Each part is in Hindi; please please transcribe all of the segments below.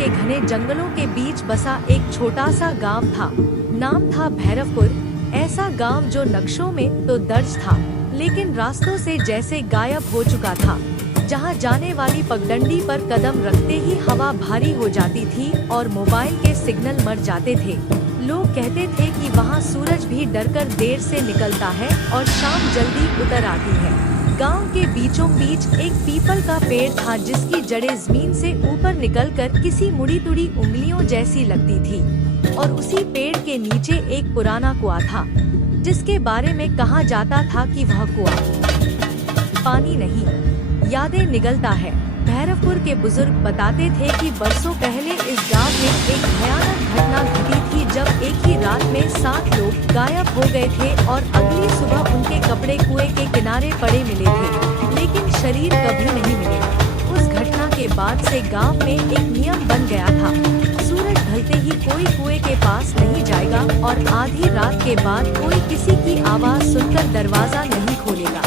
के घने जंगलों के बीच बसा एक छोटा सा गांव था। नाम था भैरवपुर। ऐसा गांव जो नक्शों में तो दर्ज था, लेकिन रास्तों से जैसे गायब हो चुका था। जहां जाने वाली पगडंडी पर कदम रखते ही हवा भारी हो जाती थी और मोबाइल के सिग्नल मर जाते थे। लोग कहते थे कि वहां सूरज भी डरकर देर से निकलता है और शाम जल्दी उतर आती है। गांव के बीचों बीच एक पीपल का पेड़ था जिसकी जड़ें जमीन से ऊपर निकलकर किसी मुड़ी तुड़ी उंगलियों जैसी लगती थी, और उसी पेड़ के नीचे एक पुराना कुआं था जिसके बारे में कहा जाता था कि वह कुआं पानी नहीं, यादें निगलता है। भैरवपुर के बुजुर्ग बताते थे कि बरसों पहले इस गांव में एक भयानक घटना घटी थी, जब एक ही रात में 7 लोग गायब हो गए थे और अगली सुबह उनके कपड़े कुएं के किनारे पड़े मिले थे, लेकिन शरीर कभी नहीं मिले। उस घटना के बाद से गांव में एक नियम बन गया था, सूरज ढलते ही कोई कुएं के पास नहीं जाएगा और आधी रात के बाद कोई किसी की आवाज सुनकर दरवाजा नहीं खोलेगा।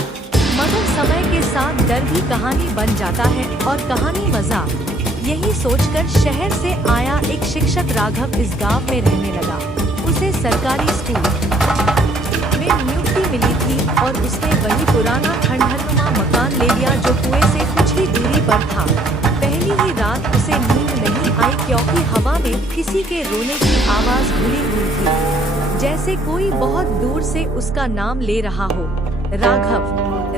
मगर समय के साथ डर भी कहानी बन जाता है और कहानी मजाक। यही सोचकर शहर से आया एक शिक्षक राघव इस गांव में रहने लगा। उसे सरकारी स्कूल में नियुक्ति मिली थी और उसने वही पुराना खंडहरनुमा मकान ले लिया जो कुएं से कुछ ही दूरी पर था। पहली ही रात उसे नींद नहीं आई क्योंकि हवा में किसी के रोने की आवाज घुली हुई थी, जैसे कोई बहुत दूर से उसका नाम ले रहा हो। राघव,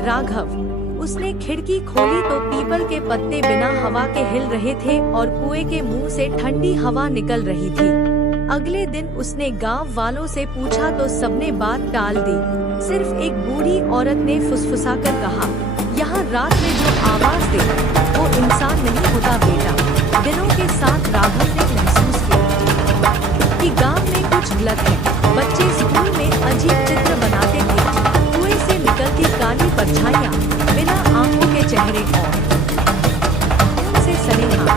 राघव। उसने खिड़की खोली तो पीपल के पत्ते बिना हवा के हिल रहे थे और कुएं के मुंह से ठंडी हवा निकल रही थी। अगले दिन उसने गांव वालों से पूछा तो सबने बात टाल दी। सिर्फ एक बूढ़ी औरत ने फुसफुसाकर कहा, यहाँ रात में जो आवाज दे वो इंसान नहीं होता बेटा। दिनों के साथ राघव ने महसूस किया कि गांव में कुछ गलत है। बच्चे स्कूल में अजीब चित्र बनाते थे, कुएं से निकलती काली परछाइयां, बिना आंखों के चेहरे और उनसे सनेहा।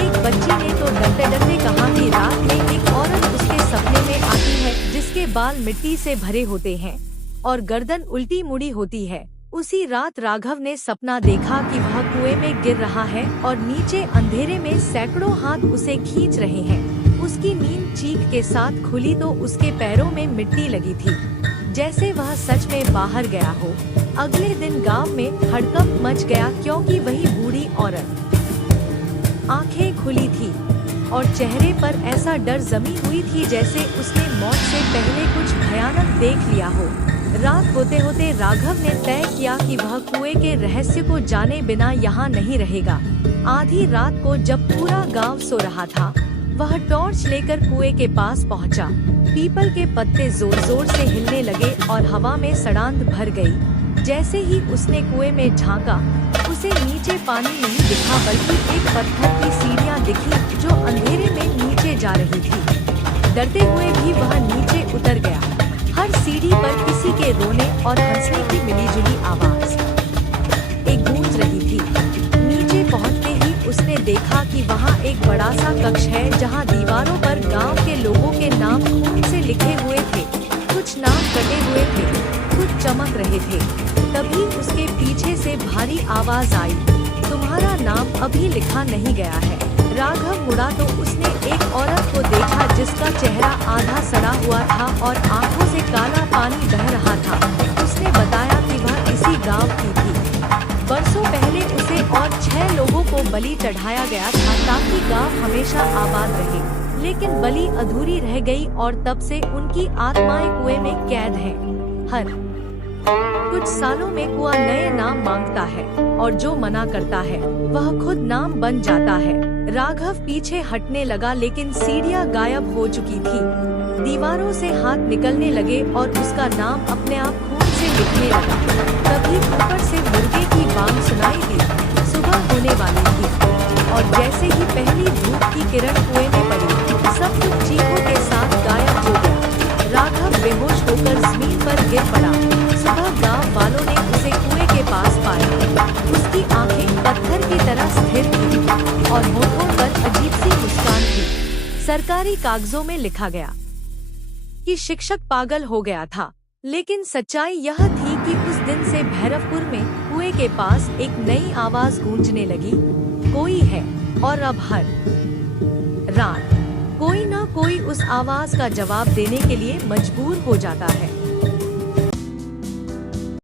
एक बच्ची ने तो डरते-डरते कहा कि रात में एक औरत उसके सपने में आती है जिसके बाल मिट्टी से भरे होते हैं और गर्दन उल्टी मुड़ी होती है। उसी रात राघव ने सपना देखा कि वह कुएं में गिर रहा है और नीचे अंधेरे में सैकड़ों हाथ उसे खींच रहे हैं। उसकी नींद चीख के साथ खुली तो उसके पैरों में मिट्टी लगी थी, जैसे वह सच में बाहर गया हो। अगले दिन गांव में हड़कंप मच गया क्योंकि वही बूढ़ी औरत आंखें खुली थी और चेहरे पर ऐसा डर जमी हुई थी जैसे उसने मौत से पहले कुछ भयानक देख लिया हो। रात होते होते राघव ने तय किया कि वह कुएं के रहस्य को जाने बिना यहाँ नहीं रहेगा। आधी रात को जब पूरा गांव सो रहा था, वह टॉर्च लेकर कुएं के पास पहुंचा। पीपल के पत्ते जोर जोर से हिलने लगे और हवा में सड़ांध भर गई। जैसे ही उसने कुएं में झांका, उसे नीचे पानी नहीं दिखा बल्कि एक पत्थर की सीढ़ियां दिखी जो अंधेरे में नीचे जा रही थी। डरते हुए भी वह नीचे उतर गया। हर सीढ़ी पर किसी के रोने और हंसने की मिलीजुली आवाज एक गूंज रही थी। नीचे पहुंचते ही उसने देखा कि वहां एक बड़ा सा कक्ष है जहां दीवारों पर गांव के लोगों के नाम खून से लिखे हुए थे। कुछ नाम कटे हुए थे, कुछ चमक रहे थे। तभी उसके पीछे से भारी आवाज आई, तुम्हारा नाम अभी लिखा नहीं गया है। राघव मुड़ा तो उसने एक औरत को देखा जिसका चेहरा आधा सड़ा हुआ था और आंखों से काला पानी बह रहा था। उसने बताया कि वह इसी गांव की थी। बरसों पहले उसे और 6 लोगों को बलि चढ़ाया गया था ताकि गांव हमेशा आबाद रहे, लेकिन बलि अधूरी रह गई और तब से उनकी आत्माएं कुएं में कैद हैं। हर कुछ सालों में कुआं नए नाम मांगता है और जो मना करता है वह खुद नाम बन जाता है। राघव पीछे हटने लगा लेकिन सीढ़ियां गायब हो चुकी थी। दीवारों से हाथ निकलने लगे और उसका नाम अपने आप खून से लिखने लगा। तभी ऊपर से मुर्गे की बांग सुनाई दी। सुबह होने वाली थी और जैसे ही पहली धूप की किरण कुएं में पड़ी, सब कुछ चीखों के साथ गायब हो गया। राघव बेहोश होकर जमीन पर गिर पड़ा। सुबह गांव वालों ने उसे कुएं के पास पाया। उसकी आंखें पत्थर की तरह स्थिर थी और होठों पर अजीब सी मुस्कान थी। सरकारी कागजों में लिखा गया कि शिक्षक पागल हो गया था, लेकिन सच्चाई यह थी कि उस दिन से भैरवपुर में कुएं के पास एक नई आवाज गूंजने लगी, कोई है। और अब हर उस आवाज का जवाब देने के लिए मजबूर हो जाता है।